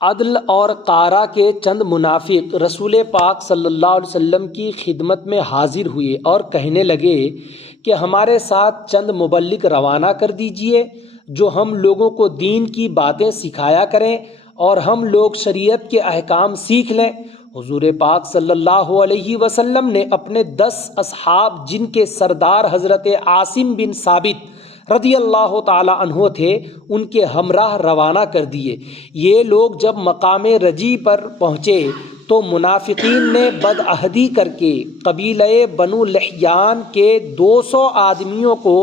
عدل اور قارہ کے چند منافق رسول پاک صلی اللہ علیہ وسلم کی خدمت میں حاضر ہوئے اور کہنے لگے کہ ہمارے ساتھ چند مبلغ روانہ کر دیجئے جو ہم لوگوں کو دین کی باتیں سکھایا کریں اور ہم لوگ شریعت کے احکام سیکھ لیں۔ حضور پاک صلی اللہ علیہ وسلم نے اپنے 10 اصحاب جن کے سردار حضرت عاصم بن ثابت رضی اللہ تعالی عنہ تھے ان کے ہمراہ روانہ کر دیے۔ یہ لوگ جب مقام رجی پر پہنچے تو منافقین نے بدعہدی کر کے قبیلہ بنو لحیان کے 200 آدمیوں کو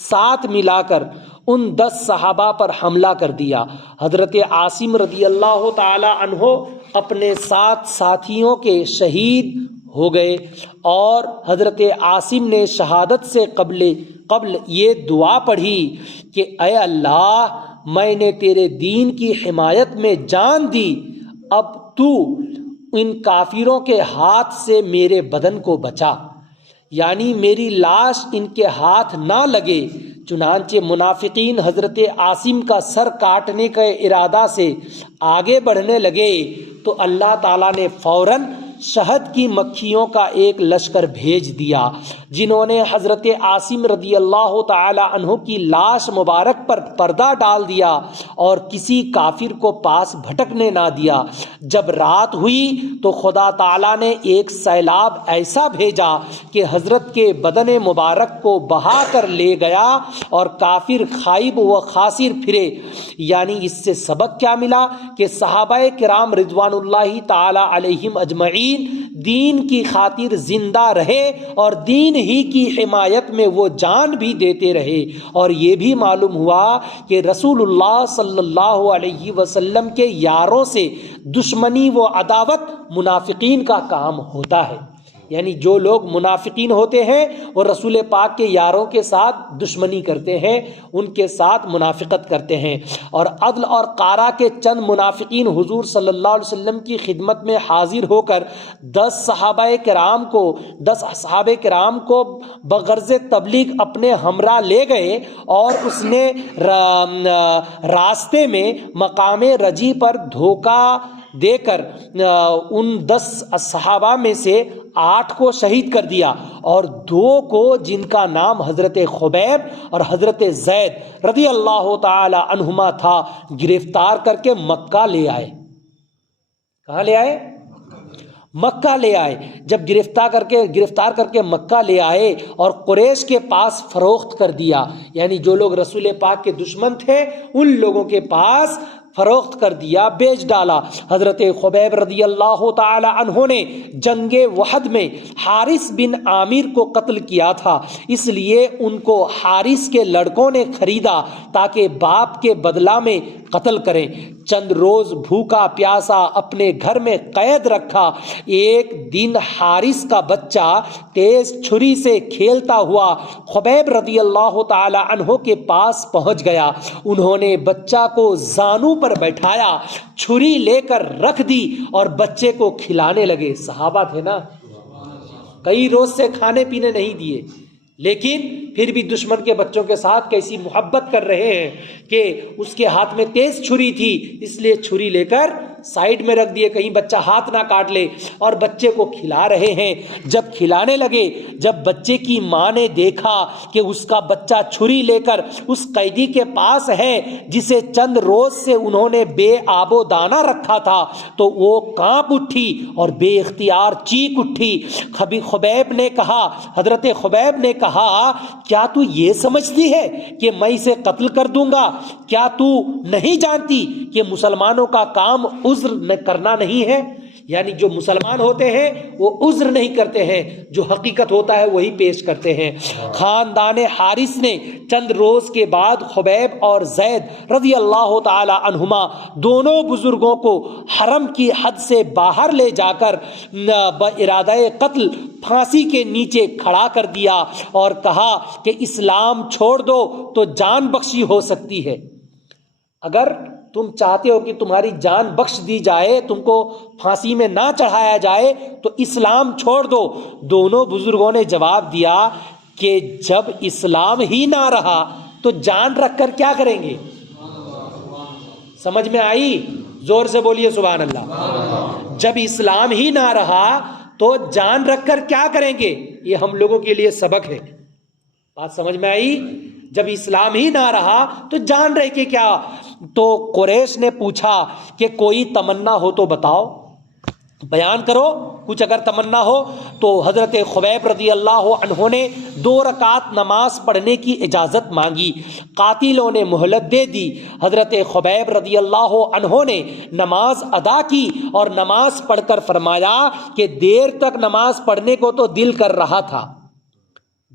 ساتھ ملا کر ان 10 صحابہ پر حملہ کر دیا۔ حضرت عاصم رضی اللہ تعالی عنہ اپنے 7 ساتھیوں کے شہید ہو گئے، اور حضرت عاصم نے شہادت سے قبل یہ دعا پڑھی کہ اے اللہ، میں نے تیرے دین کی حمایت میں جان دی، اب تو ان کافروں کے ہاتھ سے میرے بدن کو بچا، یعنی میری لاش ان کے ہاتھ نہ لگے۔ چنانچہ منافقین حضرت عاصم کا سر کاٹنے کے ارادہ سے آگے بڑھنے لگے تو اللہ تعالیٰ نے فوراً شہد کی مکھیوں کا ایک لشکر بھیج دیا، جنہوں نے حضرت عاصم رضی اللہ تعالی عنہ کی لاش مبارک پر پردہ ڈال دیا اور کسی کافر کو پاس بھٹکنے نہ دیا۔ جب رات ہوئی تو خدا تعالیٰ نے ایک سیلاب ایسا بھیجا کہ حضرت کے بدن مبارک کو بہا کر لے گیا اور کافر خائب و خاسر پھرے۔ یعنی اس سے سبق کیا ملا کہ صحابہ کرام رضوان اللہ تعالی علیہم اجمعین دین کی خاطر زندہ رہے اور دین ہی کی حمایت میں وہ جان بھی دیتے رہے، اور یہ بھی معلوم ہوا کہ رسول اللہ صلی اللہ علیہ وسلم کے یاروں سے دشمنی و عداوت منافقین کا کام ہوتا ہے۔ یعنی جو لوگ منافقین ہوتے ہیں وہ رسول پاک کے یاروں کے ساتھ دشمنی کرتے ہیں، ان کے ساتھ منافقت کرتے ہیں۔ اور عدل اور قارہ کے چند منافقین حضور صلی اللہ علیہ وسلم کی خدمت میں حاضر ہو کر 10 اصحاب کرام کو بغرض تبلیغ اپنے ہمراہ لے گئے، اور اس نے راستے میں مقام رجی پر دھوکہ دے کر ان 10 صحابہ میں سے 8 کو شہید کر دیا، اور 2 کو جن کا نام حضرت خبیب اور حضرت زید رضی اللہ تعالی عنہما تھا گرفتار کر کے مکہ لے آئے۔ کہاں لے آئے؟ مکہ لے آئے۔ جب گرفتار کر کے مکہ لے آئے اور قریش کے پاس فروخت کر دیا، یعنی جو لوگ رسول پاک کے دشمن تھے ان لوگوں کے پاس فروخت کر دیا، بیچ ڈالا۔ حضرت خبیب رضی اللہ تعالی عنہ نے جنگ وحد میں حارث بن عامر کو قتل کیا تھا، اس لیے ان کو حارث کے لڑکوں نے خریدا تاکہ باپ کے بدلہ میں قتل کریں۔ چند روز بھوکا پیاسا اپنے گھر میں قید رکھا۔ ایک دن حارث کا بچہ تیز چھری سے کھیلتا ہوا خبیب رضی اللہ تعالی عنہ کے پاس پہنچ گیا۔ انہوں نے بچہ کو زانو پر بیٹھایا، چھری لے کر رکھ دی اور بچے کو کھلانے لگے۔ صحابہ تھے نا، کئی روز سے کھانے پینے نہیں دیے، لیکن پھر بھی دشمن کے بچوں کے ساتھ کیسی محبت کر رہے ہیں کہ اس کے ہاتھ میں تیز چھری تھی، اس لیے چھری لے کر سائیڈ میں رکھ دیے کہیں بچہ ہاتھ نہ کاٹ لے، اور بچے کو کھلا رہے ہیں۔ جب کھلانے لگے، جب بچے کی ماں نے دیکھا کہ اس کا بچہ چھری لے کر اس قیدی کے پاس ہے جسے چند روز سے انہوں نے بے آب و دانہ رکھا تھا، تو وہ کانپ اٹھی اور بے اختیار چیخ اٹھی۔ خبیب نے کہا، حضرت خبیب نے کہا، کیا تو یہ سمجھتی ہے کہ میں اسے قتل کر دوں گا؟ کیا تو نہیں جانتی کہ مسلمانوں کا کام عذر کرنا نہیں ہے؟ یعنی جو مسلمان ہوتے ہیں وہ عذر نہیں کرتے ہیں، جو حقیقت ہوتا ہے وہی پیش کرتے ہیں۔ خاندان حارث نے چند روز کے بعد خبیب اور زید رضی اللہ تعالی عنہما دونوں بزرگوں کو حرم کی حد سے باہر لے جا کر بارادہ قتل پھانسی کے نیچے کھڑا کر دیا اور کہا کہ اسلام چھوڑ دو تو جان بخشی ہو سکتی ہے۔ اگر تم چاہتے ہو کہ تمہاری جان بخش دی جائے، تم کو پھانسی میں نہ چڑھایا جائے، تو اسلام چھوڑ دو۔ دونوں بزرگوں نے جواب دیا کہ جب اسلام ہی نہ رہا تو جان رکھ کر کیا کریں گے؟ سمجھ میں آئی؟ زور سے بولیے سبحان اللہ۔ جب اسلام ہی نہ رہا تو جان رکھ کر کیا کریں گے؟ یہ ہم لوگوں کے لیے سبق ہے۔ بات سمجھ میں آئی؟ جب اسلام ہی نہ رہا تو جان رہے کہ کیا؟ تو قریش نے پوچھا کہ کوئی تمنا ہو تو بتاؤ، بیان کرو کچھ اگر تمنا ہو۔ تو حضرت خبیب رضی اللہ عنہ نے 2 رکعت نماز پڑھنے کی اجازت مانگی، قاتلوں نے مہلت دے دی۔ حضرت خبیب رضی اللہ عنہ نے نماز ادا کی اور نماز پڑھ کر فرمایا کہ دیر تک نماز پڑھنے کو تو دل کر رہا تھا،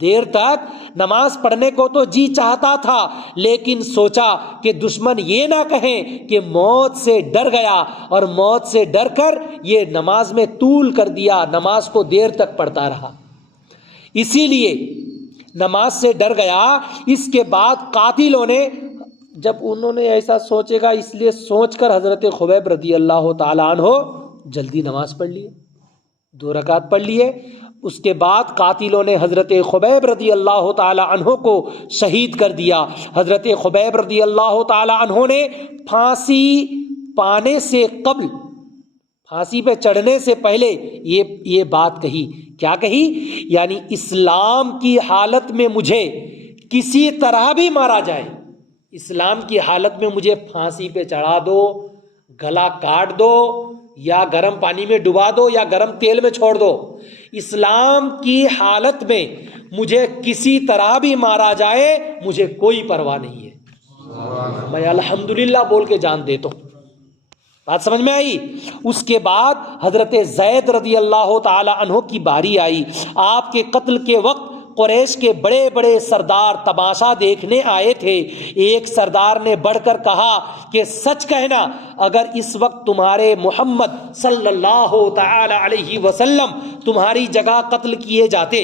دیر تک نماز پڑھنے کو تو جی چاہتا تھا، لیکن سوچا کہ دشمن یہ نہ کہیں کہ موت سے ڈر گیا، اور موت سے ڈر کر یہ نماز میں طول کر دیا، نماز کو دیر تک پڑھتا رہا، اسی لیے نماز سے ڈر گیا۔ اس کے بعد قاتلوں نے، جب انہوں نے ایسا سوچے گا اس لیے سوچ کر حضرت خبیب رضی اللہ تعالیٰ عنہ جلدی نماز پڑھ لیے، 2 رکعت پڑھ لیے۔ اس کے بعد قاتلوں نے حضرت خبیب رضی اللہ تعالی عنہ کو شہید کر دیا۔ حضرت خبیب رضی اللہ تعالی عنہ نے پھانسی پانے سے قبل، پھانسی پہ چڑھنے سے پہلے یہ بات کہی، کیا کہی؟ یعنی اسلام کی حالت میں مجھے کسی طرح بھی مارا جائے، اسلام کی حالت میں مجھے پھانسی پہ چڑھا دو، گلا کاٹ دو، یا گرم پانی میں ڈبا دو، یا گرم تیل میں چھوڑ دو، اسلام کی حالت میں مجھے کسی طرح بھی مارا جائے مجھے کوئی پرواہ نہیں ہے، میں الحمدللہ بول کے جان دیتا ہوں۔ بات سمجھ میں آئی؟ اس کے بعد حضرت زید رضی اللہ تعالی عنہ کی باری آئی۔ آپ کے قتل کے وقت قریش کے بڑے بڑے سردار تماشا دیکھنے آئے تھے۔ ایک سردار نے بڑھ کر کہا کہ سچ کہنا، اگر اس وقت تمہارے محمد صلی اللہ تعالی علیہ وسلم تمہاری جگہ قتل کیے جاتے،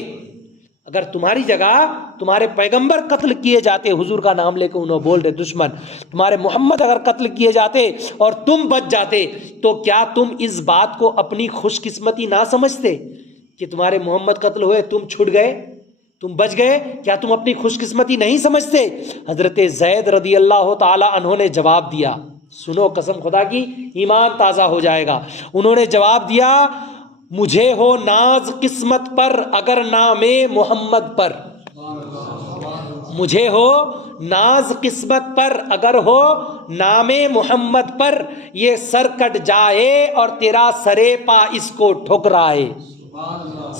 اگر تمہاری جگہ تمہارے پیغمبر قتل کیے جاتے، حضور کا نام لے کے انہوں بول رہے دشمن، تمہارے محمد اگر قتل کیے جاتے اور تم بچ جاتے، تو کیا تم اس بات کو اپنی خوش قسمتی نہ سمجھتے کہ تمہارے محمد قتل ہوئے، تم چھٹ گئے، تم بچ گئے؟ کیا تم اپنی خوش قسمتی نہیں سمجھتے؟ حضرت زید رضی اللہ تعالی عنہ نے جواب دیا، سنو قسم خدا کی، ایمان تازہ ہو جائے گا۔ انہوں نے جواب دیا، مجھے ہو ناز قسمت پر اگر نام محمد پر، مجھے ہو ناز قسمت پر اگر ہو نام محمد پر، یہ سر کٹ جائے اور تیرا سرے پا اس کو ٹھکرائے۔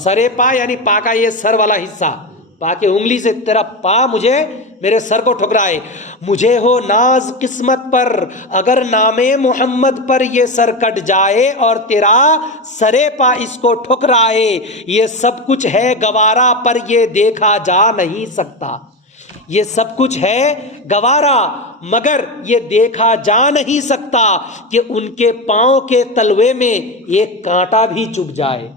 سرے پا یعنی پا کا یہ سر والا حصہ، پا کے انگلی سے تیرا پا مجھے میرے سر کو ٹھکرائے۔ مجھے ہو ناز قسمت پر اگر نام محمد پر یہ سر کٹ جائے اور تیرا سرے پا اس کو ٹھکرائے، یہ سب کچھ ہے گوارا پر یہ دیکھا جا نہیں سکتا، یہ سب کچھ ہے گوارا مگر یہ دیکھا جا نہیں سکتا کہ ان کے پاؤں کے تلوے میں ایک کانٹا بھی چبھ جائے،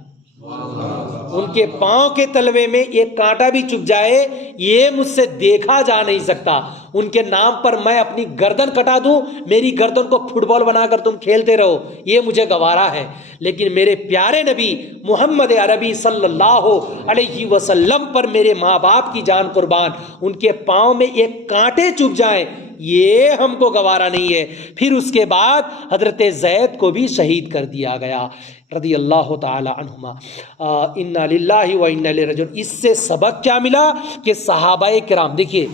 ان کے پاؤں کے تلوے میں ایک کانٹا بھی چبھ جائے، یہ مجھ سے دیکھا جا نہیں سکتا۔ ان کے نام پر میں اپنی گردن کٹا دوں، میری گردن کو فٹ بال بنا کر تم کھیلتے رہو، یہ مجھے گوارا ہے، لیکن میرے پیارے نبی محمد عربی صلی اللہ علیہ وسلم پر میرے ماں باپ کی جان قربان، ان کے پاؤں میں ایک کانٹے چبھ جائیں، یہ ہم کو گوارا نہیں ہے۔ پھر اس کے بعد حضرت زید کو بھی شہید کر دیا گیا رضی اللہ تعالی عنہما۔ انا للہ و انا الیہ راجعون۔ اس سے سبق کیا ملا کہ صحابہ کرام، دیکھیے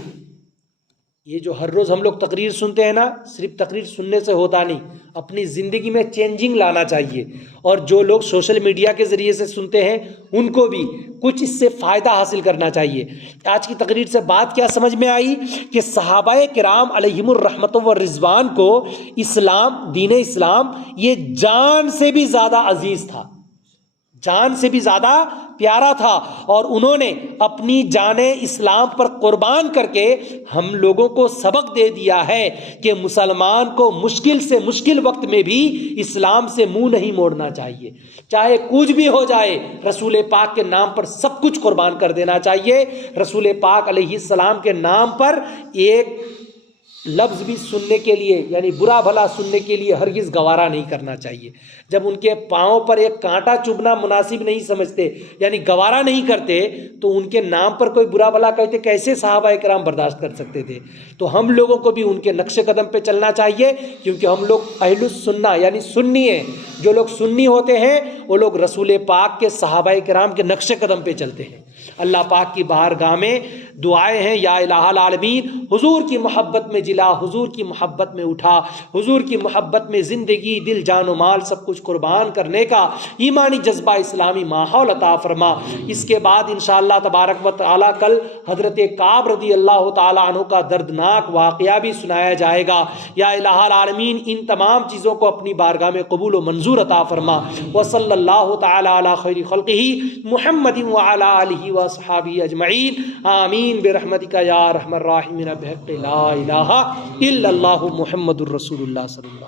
یہ جو ہر روز ہم لوگ تقریر سنتے ہیں نا، صرف تقریر سننے سے ہوتا نہیں، اپنی زندگی میں چینجنگ لانا چاہیے، اور جو لوگ سوشل میڈیا کے ذریعے سے سنتے ہیں ان کو بھی کچھ اس سے فائدہ حاصل کرنا چاہیے۔ آج کی تقریر سے بات کیا سمجھ میں آئی کہ صحابہ کرام علیہم الرحمت والرضوان کو اسلام، دین اسلام یہ جان سے بھی زیادہ عزیز تھا، جان سے بھی زیادہ پیارا تھا، اور انہوں نے اپنی جان اسلام پر قربان کر کے ہم لوگوں کو سبق دے دیا ہے کہ مسلمان کو مشکل سے مشکل وقت میں بھی اسلام سے منہ نہیں موڑنا چاہیے، چاہے کچھ بھی ہو جائے رسول پاک کے نام پر سب کچھ قربان کر دینا چاہیے۔ رسول پاک علیہ السلام کے نام پر ایک لفظ بھی سننے کے لیے یعنی برا بھلا سننے کے لیے ہرگز گوارا نہیں کرنا چاہیے. جب ان کے پاؤں پر ایک کانٹا چبھنا مناسب نہیں سمجھتے یعنی گوارا نہیں کرتے تو ان کے نام پر کوئی برا بھلا کہتے کیسے صحابہ کرام برداشت کر سکتے تھے؟ تو ہم لوگوں کو بھی ان کے نقش قدم پہ چلنا چاہیے کیونکہ ہم لوگ اہل السنہ یعنی سنی ہیں. جو لوگ سنی ہوتے ہیں وہ لوگ رسول پاک کے صحابہ کرام کے نقش قدم پہ چلتے ہیں. اللہ پاک کی بارگاہ میں دعائیں ہیں یا الہ العالمین حضور کی محبت میں جلا، حضور کی محبت میں اٹھا، حضور کی محبت میں زندگی دل جان و مال سب کچھ قربان کرنے کا ایمانی جذبہ اسلامی ماحول عطا فرما. اس کے بعد انشاءاللہ تبارک و تعالی کل حضرت کعب رضی اللہ تعالی عنہ کا دردناک واقعہ بھی سنایا جائے گا. یا الہ العالمین ان تمام چیزوں کو اپنی بارگاہ میں قبول و منظور عطا فرما. وصلی اللہ تعالی علی خیر خلقہ محمد وعلی آلہ واصحابہ اجمعین. آمین برحمتک یا ارحم الراحمین بحق لا الہ الا اللہ محمد الرسول اللہ صلی اللہ علیہ وسلم.